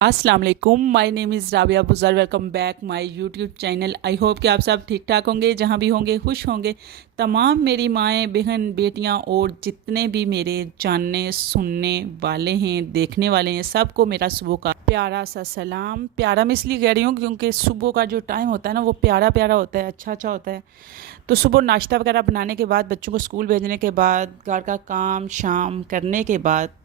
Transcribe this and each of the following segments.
अस्सलाम वालेकुम, my name is Rabia Buzar. Welcome back my YouTube channel. I hope कि आप सब ठीक ठाक होंगे, जहाँ भी होंगे खुश होंगे। तमाम मेरी माएँ, बहन, बेटियाँ और जितने भी मेरे जानने सुनने वाले हैं, देखने वाले हैं, सबको मेरा सुबह का प्यारा सा सलाम। प्यारा मैं इसलिए कह रही हूँ क्योंकि सुबह का जो टाइम होता है ना, वो प्यारा प्यारा होता है, अच्छा अच्छा होता है। तो सुबह नाश्ता वगैरह बनाने के बाद, बच्चों को स्कूल भेजने के बाद, घर का काम शाम करने के बाद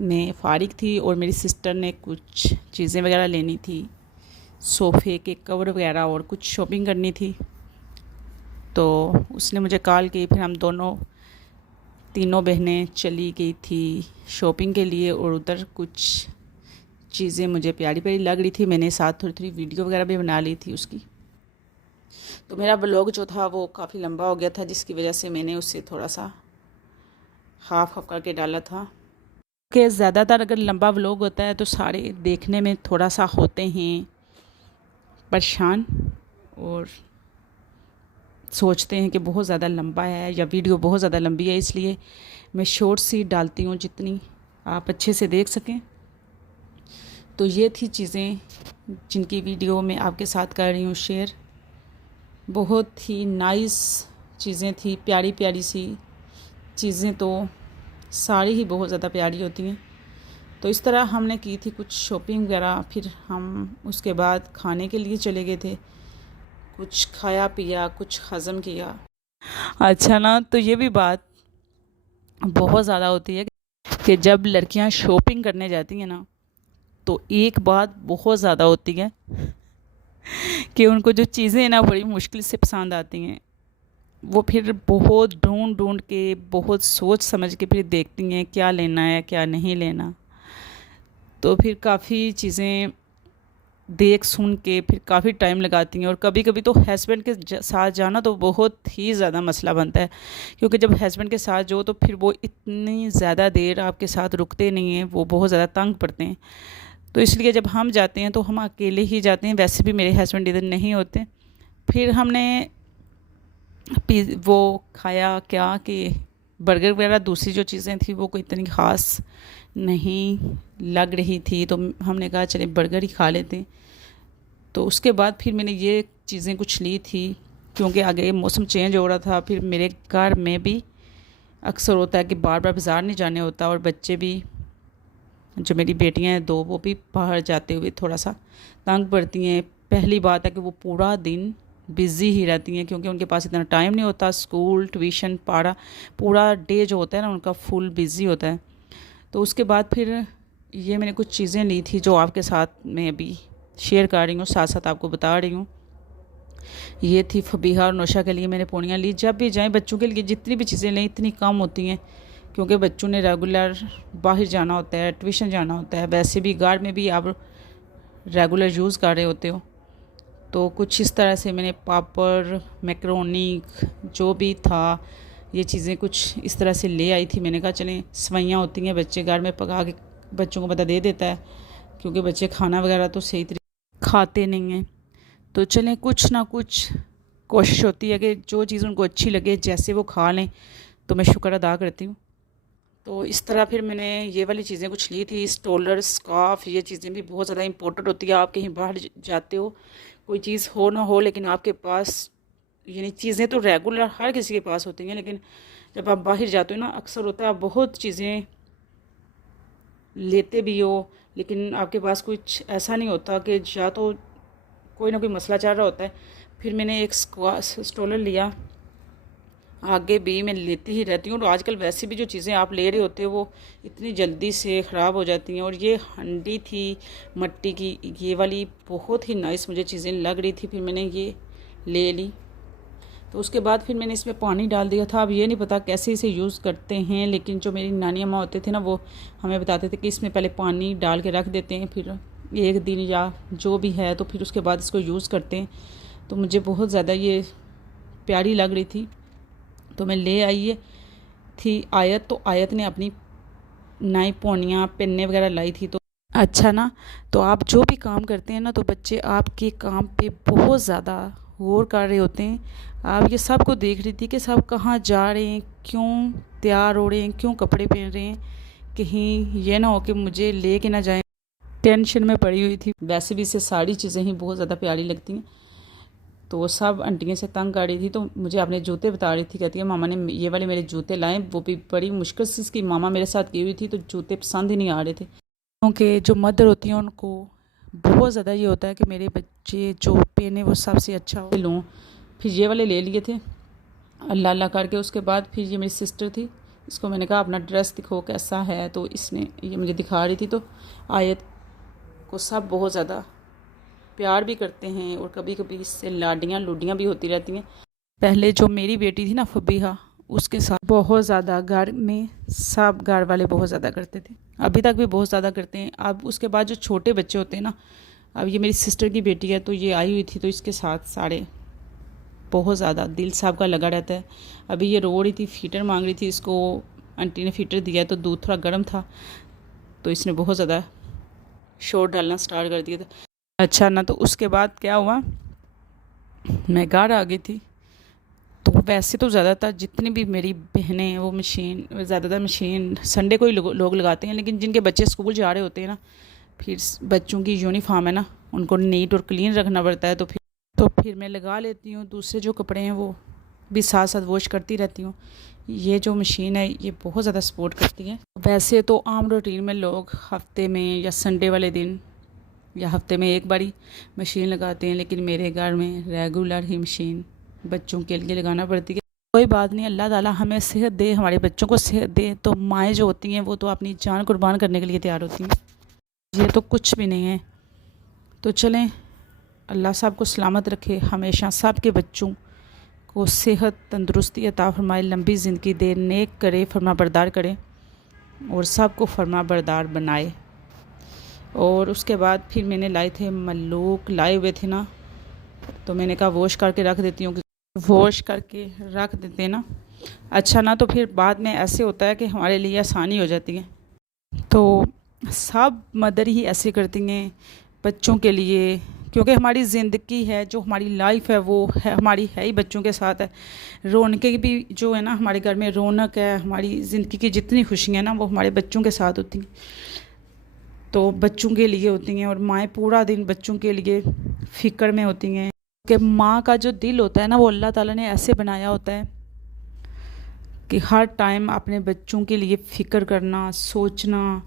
मैं फ़ारिग थी और मेरी सिस्टर ने कुछ चीज़ें वगैरह लेनी थी, सोफ़े के कवर वगैरह, और कुछ शॉपिंग करनी थी। तो उसने मुझे कॉल की, फिर हम दोनों तीनों बहनें चली गई थी शॉपिंग के लिए। और उधर कुछ चीज़ें मुझे प्यारी प्यारी लग रही थी, मैंने साथ थोड़ी थोड़ी वीडियो वगैरह भी बना ली थी उसकी। तो मेरा ब्लॉग जो था वो काफ़ी लंबा हो गया था, जिसकी वजह से मैंने उससे थोड़ा सा हाफ हाफ करके डाला था कि ज़्यादातर अगर लंबा व्लॉग होता है तो सारे देखने में थोड़ा सा होते हैं परेशान और सोचते हैं कि बहुत ज़्यादा लंबा है या वीडियो बहुत ज़्यादा लंबी है। इसलिए मैं शॉर्ट्स ही डालती हूँ जितनी आप अच्छे से देख सकें। तो ये थी चीज़ें जिनकी वीडियो मैं आपके साथ कर रही हूँ शेयर। बहुत ही नाइस चीज़ें थी, प्यारी प्यारी सी चीज़ें तो सारी ही बहुत ज़्यादा प्यारी होती हैं। तो इस तरह हमने की थी कुछ शॉपिंग वगैरह। फिर हम उसके बाद खाने के लिए चले गए थे, कुछ खाया पिया, कुछ हज़म किया। अच्छा ना, तो ये भी बात बहुत ज़्यादा होती है कि जब लड़कियां शॉपिंग करने जाती हैं ना, तो एक बात बहुत ज़्यादा होती है कि उनको जो चीज़ें ना बड़ी मुश्किल से पसंद आती हैं, वो फिर बहुत ढूंढ ढूंढ के, बहुत सोच समझ के फिर देखती हैं क्या लेना है क्या नहीं लेना। तो फिर काफ़ी चीज़ें देख सुन के फिर काफ़ी टाइम लगाती हैं। और कभी कभी तो हस्बैंड के साथ जाना तो बहुत ही ज़्यादा मसला बनता है, क्योंकि जब हस्बैंड के साथ जाओ तो फिर वो इतनी ज़्यादा देर आपके साथ रुकते नहीं हैं, वो बहुत ज़्यादा तंग पड़ते हैं। तो इसलिए जब हम जाते हैं तो हम अकेले ही जाते हैं। वैसे भी मेरे हस्बैंड इधर नहीं होते। फिर हमने वो खाया क्या कि बर्गर वगैरह, दूसरी जो चीज़ें थी वो कोई इतनी ख़ास नहीं लग रही थी, तो हमने कहा चले बर्गर ही खा लेते हैं। तो उसके बाद फिर मैंने ये चीज़ें कुछ ली थी, क्योंकि आगे मौसम चेंज हो रहा था। फिर मेरे घर में भी अक्सर होता है कि बार बार बाज़ार नहीं जाने होता, और बच्चे भी, जो मेरी बेटियां हैं दो, वो भी बाहर जाते हुए थोड़ा सा तंग पड़ती हैं। पहली बात है कि वो पूरा दिन बिज़ी ही रहती हैं, क्योंकि उनके पास इतना टाइम नहीं होता। स्कूल ट्यूशन पढ़ा, पूरा डे जो होता है ना उनका फुल बिज़ी होता है। तो उसके बाद फिर ये मैंने कुछ चीज़ें ली थी जो आपके साथ मैं अभी शेयर कर रही हूँ, साथ साथ आपको बता रही हूँ। ये थी फबीहा और नौशा के लिए मैंने पूर्णिया ली। जब भी जाएं बच्चों के लिए जितनी भी चीज़ें लें इतनी कम होती हैं, क्योंकि बच्चों ने रेगुलर बाहर जाना होता है, ट्यूशन जाना होता है, वैसे भी घर में भी आप रेगुलर यूज़ कर रहे होते हो। तो कुछ इस तरह से मैंने पापड़, मैक्रोनी, जो भी था, ये चीज़ें कुछ इस तरह से ले आई थी। मैंने कहा चलें, सवैयाँ होती हैं, बच्चे घर में पका के बच्चों को पता दे देता है, क्योंकि बच्चे खाना वगैरह तो सही तरीके खाते नहीं हैं। तो चलें, कुछ ना कुछ कोशिश होती है कि जो चीज़ उनको अच्छी लगे, जैसे वो खा लें, तो मैं शुक्र अदा करती हूँ। तो इस तरह फिर मैंने ये वाली चीज़ें कुछ ली थी, स्टोलर, स्कार्फ। ये चीज़ें भी बहुत ज़्यादा इंपॉर्टेंट होती है। आप कहीं बाहर जाते हो, कोई चीज़ हो ना हो, लेकिन आपके पास, यानी चीज़ें तो रेगुलर हर किसी के पास होती हैं, लेकिन जब आप बाहर जाते हो ना, अक्सर होता है आप बहुत चीज़ें लेते भी हो, लेकिन आपके पास कुछ ऐसा नहीं होता कि या तो कोई ना कोई मसला चल रहा होता है। फिर मैंने एक स्टोलर लिया। आगे भी मैं लेती ही रहती हूँ। और आजकल वैसे भी जो चीज़ें आप ले रहे होते हो वो इतनी जल्दी से ख़राब हो जाती हैं। और ये हंडी थी मिट्टी की, ये वाली बहुत ही नाइस मुझे चीज़ें लग रही थी, फिर मैंने ये ले ली। तो उसके बाद फिर मैंने इसमें पानी डाल दिया था। अब ये नहीं पता कैसे इसे यूज़ करते हैं, लेकिन जो मेरी नानी अम्मा होते थे ना, वो हमें बताते थे कि इसमें पहले पानी डाल के रख देते हैं, फिर एक दिन या जो भी है, तो फिर उसके बाद इसको यूज़ करते हैं। तो मुझे बहुत ज़्यादा ये प्यारी लग रही थी, तो मैं ले आई ये थी आयत। तो आयत ने अपनी नई पौनियाँ, पेन्ने वगैरह लाई थी। तो अच्छा ना, तो आप जो भी काम करते हैं ना, तो बच्चे आपके काम पे बहुत ज़्यादा गौर कर रहे होते हैं। आप ये सब को देख रही थी कि सब कहाँ जा रहे हैं, क्यों तैयार हो रहे हैं, क्यों कपड़े पहन रहे हैं, कहीं ये ना हो कि मुझे ले के ना जाएं। टेंशन में पड़ी हुई थी। वैसे भी इसे सारी चीज़ें ही बहुत ज़्यादा प्यारी लगती हैं, तो वो सब आंटियों से तंग आ रही थी। तो मुझे अपने जूते बता रही थी, कहती है मामा ने ये वाले मेरे जूते लाए, वो भी बड़ी मुश्किल से इसकी मामा मेरे साथ गई हुई थी, तो जूते पसंद ही नहीं आ रहे थे। क्योंकि जो मदर होती हैं उनको बहुत ज़्यादा ये होता है कि मेरे बच्चे जो पहने वो सबसे अच्छा हो लूँ। फिर ये वाले ले लिए थे अल्लाह अल्लाह करके। उसके बाद फिर ये मेरी सिस्टर थी, इसको मैंने कहा अपना ड्रेस दिखो कैसा है, तो इसने ये मुझे दिखा रही थी। तो आयत को सब बहुत ज़्यादा प्यार भी करते हैं और कभी कभी इससे लाडियाँ लुडियाँ भी होती रहती हैं। पहले जो मेरी बेटी थी ना फबीहा, उसके साथ बहुत ज़्यादा घर में सब घर वाले बहुत ज़्यादा करते थे, अभी तक भी बहुत ज़्यादा करते हैं। अब उसके बाद जो छोटे बच्चे होते हैं ना, अब ये मेरी सिस्टर की बेटी है, तो ये आई हुई थी, तो इसके साथ सारे बहुत ज़्यादा दिल साहब का लगा रहता है। अभी ये रो रही थी, फीटर मांग रही थी, इसको आंटी ने फीटर दिया, तो दूध थोड़ा गर्म था, तो इसने बहुत ज़्यादा शोर डालना स्टार्ट कर दिया था। अच्छा ना, तो उसके बाद क्या हुआ, मैं घर आ गई थी। तो वैसे तो ज़्यादातर जितनी भी मेरी बहनें हैं वो मशीन, ज़्यादातर मशीन संडे को ही लोग लगाते हैं, लेकिन जिनके बच्चे स्कूल जा रहे होते हैं ना, फिर बच्चों की यूनिफॉर्म है ना, उनको नीट और क्लीन रखना पड़ता है, तो फिर मैं लगा लेती हूँ। दूसरे जो कपड़े हैं वो भी साथ साथ वॉश करती रहती हूँ। ये जो मशीन है ये बहुत ज़्यादा सपोर्ट करती है। वैसे तो आम रूटीन में लोग हफ्ते में या संडे वाले दिन या हफ्ते में एक बारी मशीन लगाते हैं, लेकिन मेरे घर में रेगुलर ही मशीन बच्चों के लिए लगाना पड़ती है। कोई बात नहीं, अल्लाह ताला हमें सेहत दे, हमारे बच्चों को सेहत दे, तो माएँ जो होती हैं वो तो अपनी जान कुर्बान करने के लिए तैयार होती हैं। ये तो कुछ भी नहीं है। तो चलें, अल्लाह साहब को सलामत रखे, हमेशा सब के बच्चों को सेहत तंदुरुस्ती अता फरमाए, लंबी ज़िंदगी दे, नेक करे, फरमा बरदार करे और सब को फरमा बरदार बनाए। और उसके बाद फिर मैंने लाए थे मल्लूक, लाए हुए थे ना, तो मैंने कहा वॉश करके रख देती हूँ, वॉश करके रख देते हैं ना अच्छा ना, तो फिर बाद में ऐसे होता है कि हमारे लिए आसानी हो जाती है। तो सब मदर ही ऐसे करती हैं बच्चों के लिए, क्योंकि हमारी ज़िंदगी है, जो हमारी लाइफ है वो है हमारी, है ही बच्चों के साथ है। रौनकें भी जो है ना, हमारे घर में रौनक है, हमारी ज़िंदगी की जितनी खुशियाँ हैं ना वो हमारे बच्चों के साथ होती हैं, तो बच्चों के लिए होती हैं। और माएँ पूरा दिन बच्चों के लिए फ़िक्र में होती हैं, कि माँ का जो दिल होता है ना वो अल्लाह ताला ने ऐसे बनाया होता है कि हर टाइम अपने बच्चों के लिए फ़िक्र करना, सोचना।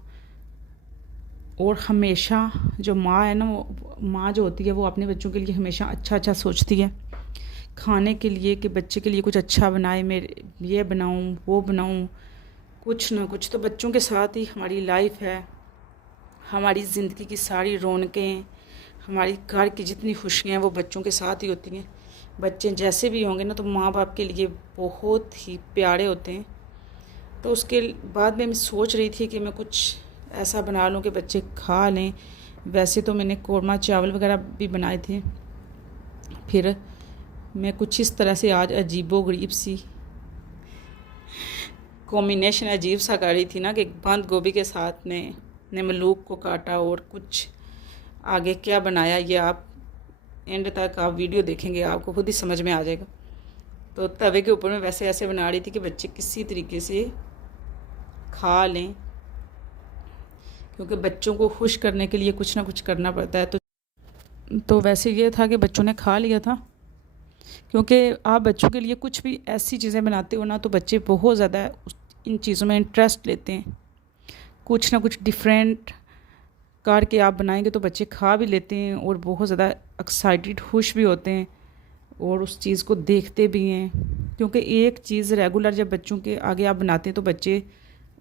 और हमेशा जो माँ है ना, वो माँ जो होती है वो अपने बच्चों के लिए हमेशा अच्छा अच्छा सोचती है, खाने के लिए कि बच्चे के लिए कुछ अच्छा बनाए, मेरे ये बनाऊँ वो बनाऊँ, कुछ ना कुछ। तो बच्चों के साथ ही हमारी लाइफ है, हमारी ज़िंदगी की सारी रौनकें, हमारी घर की जितनी खुशियाँ हैं वो बच्चों के साथ ही होती हैं। बच्चे जैसे भी होंगे ना, तो माँ बाप के लिए बहुत ही प्यारे होते हैं। तो उसके बाद में मैं सोच रही थी कि मैं कुछ ऐसा बना लूँ कि बच्चे खा लें। वैसे तो मैंने कोरमा चावल वगैरह भी बनाए थे, फिर मैं कुछ इस तरह से आज अजीबोगरीब सी कॉम्बिनेशन अजीब सा कर रही थी ना, कि बंद गोभी के साथ ने मलूक को काटा और कुछ आगे क्या बनाया, ये आप एंड तक आप वीडियो देखेंगे आपको खुद ही समझ में आ जाएगा। तो तवे के ऊपर मैं वैसे ऐसे बना रही थी कि बच्चे किसी तरीके से खा लें, क्योंकि बच्चों को खुश करने के लिए कुछ ना कुछ करना पड़ता है। तो वैसे ये था कि बच्चों ने खा लिया था, क्योंकि आप बच्चों के लिए कुछ भी ऐसी चीज़ें बनाते हो ना, तो बच्चे बहुत ज़्यादा इन चीज़ों में इंटरेस्ट लेते हैं। कुछ ना कुछ डिफरेंट करके आप बनाएंगे तो बच्चे खा भी लेते हैं और बहुत ज़्यादा एक्साइटेड खुश भी होते हैं और उस चीज़ को देखते भी हैं। क्योंकि एक चीज़ रेगुलर जब बच्चों के आगे आप बनाते हैं तो बच्चे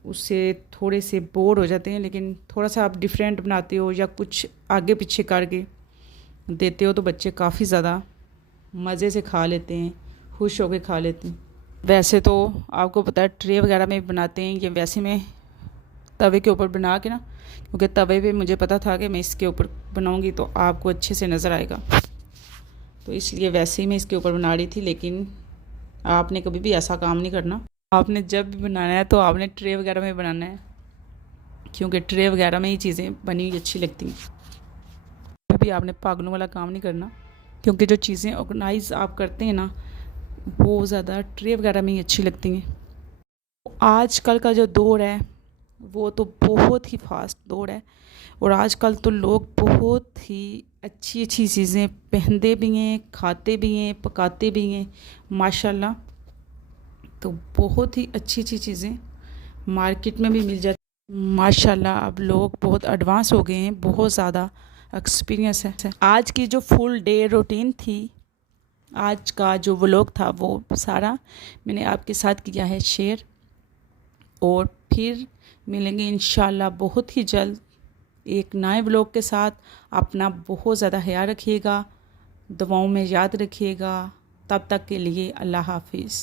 उससे थोड़े से बोर हो जाते हैं, लेकिन थोड़ा सा आप डिफरेंट बनाते हो या कुछ आगे पीछे करके देते हो तो बच्चे काफ़ी ज़्यादा मज़े से खा लेते हैं, खुश होकर खा लेते हैं। वैसे तो आपको पता है ट्रे वगैरह में बनाते हैं, ये वैसे मैं तवे के ऊपर बना के ना, क्योंकि तवे पे मुझे पता था कि मैं इसके ऊपर बनाऊंगी तो आपको अच्छे से नज़र आएगा, तो इसलिए वैसे ही मैं इसके ऊपर बना रही थी। लेकिन आपने कभी भी ऐसा काम नहीं करना, आपने जब भी बनाना है तो आपने ट्रे वगैरह में बनाना है, क्योंकि ट्रे वगैरह में ही चीज़ें बनी हुई अच्छी लगती हैं। कभी आपने पागलों वाला काम नहीं करना, क्योंकि जो चीज़ें ऑर्गेनाइज आप करते हैं ना वो ज़्यादा ट्रे वगैरह में ही अच्छी लगती हैं। आजकल का जो दौर है वो तो बहुत ही फास्ट दौर है, और आजकल तो लोग बहुत ही अच्छी अच्छी चीज़ें पहनते भी हैं, खाते भी हैं, पकाते भी हैं माशाल्लाह। तो बहुत ही अच्छी अच्छी चीज़ें मार्केट में भी मिल जाती माशाल्लाह। अब लोग बहुत एडवांस हो गए हैं, बहुत ज़्यादा एक्सपीरियंस है। आज की जो फुल डे रूटीन थी, आज का जो व्लॉग था वो सारा मैंने आपके साथ किया है शेयर। और फिर मिलेंगे इंशाल्लाह बहुत ही जल्द एक नए व्लॉग के साथ। अपना बहुत ज़्यादा ख्याल रखिएगा, दुआओं में याद रखिएगा। तब तक के लिए अल्लाह हाफिज़।